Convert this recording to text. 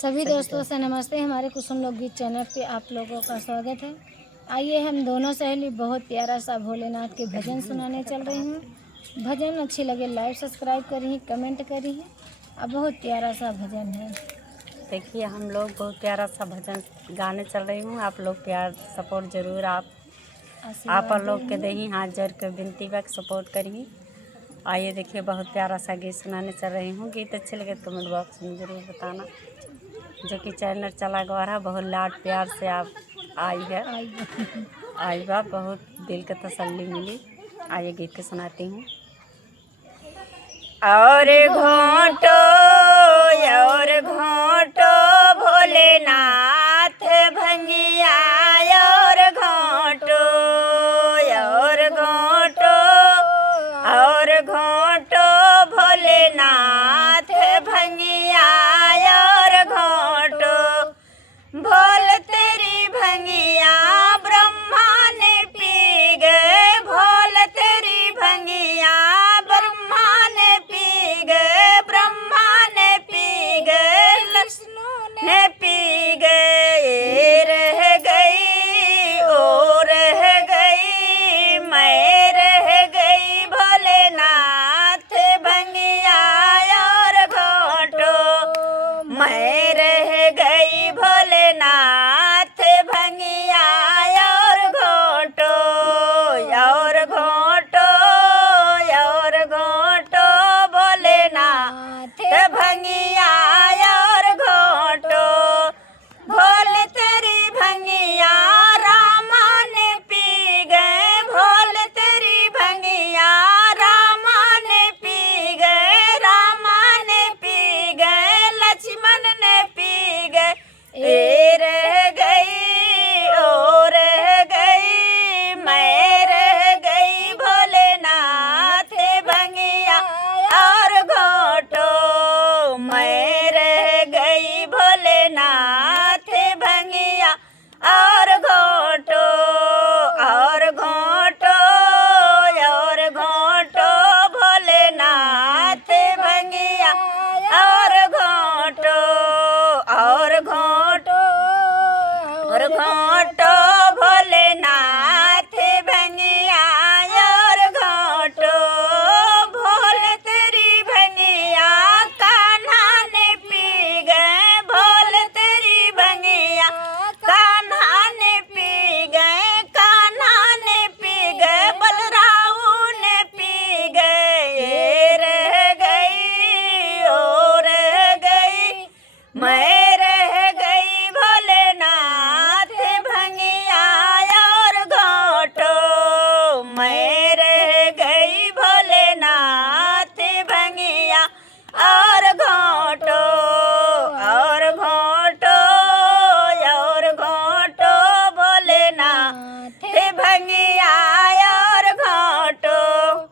सभी दोस्तों से नमस्ते। हमारे कुसुम लोकगीत चैनल पे आप लोगों का स्वागत है। आइए हम दोनों सहेली बहुत प्यारा सा भोलेनाथ के भजन सुनाने चल रही हूँ। भजन अच्छी लगे लाइक सब्सक्राइब करिए, कमेंट करिए। अब बहुत प्यारा सा भजन है। देखिए हम लोग बहुत प्यारा सा भजन गाने चल रही हूँ। आप लोग प्यार सपोर्ट जरूर आप लोग के दही हाथ जोड़ के विनती बा सपोर्ट करिए। आइए देखिए बहुत प्यारा सा गीत सुनाने चल रही हूँ। गीत अच्छे लगे तो कमेंट बॉक्स में ज़रूर बताना। जो कि चैनल चला गवा रहा बहुत लाड प्यार से आप आई बा बहुत दिल के तसल्ली मिली। आइए गीत के सुनाती हूँ। और घोटो भोलेनाथ भंगिया और घोटो भोलेनाथ भंगिया और घोटो भोल तेरी भंगिया ब्रह्मा ने पी गए। भोल तेरी भंगिया ब्रह्मा ने पी गए। ब्रह्मा ने पी गए, विष्णु ने पी गए। रह गई ओ रह गई, मैं रह गई भोलेनाथ भंगिया और घोटो। मैं रह गई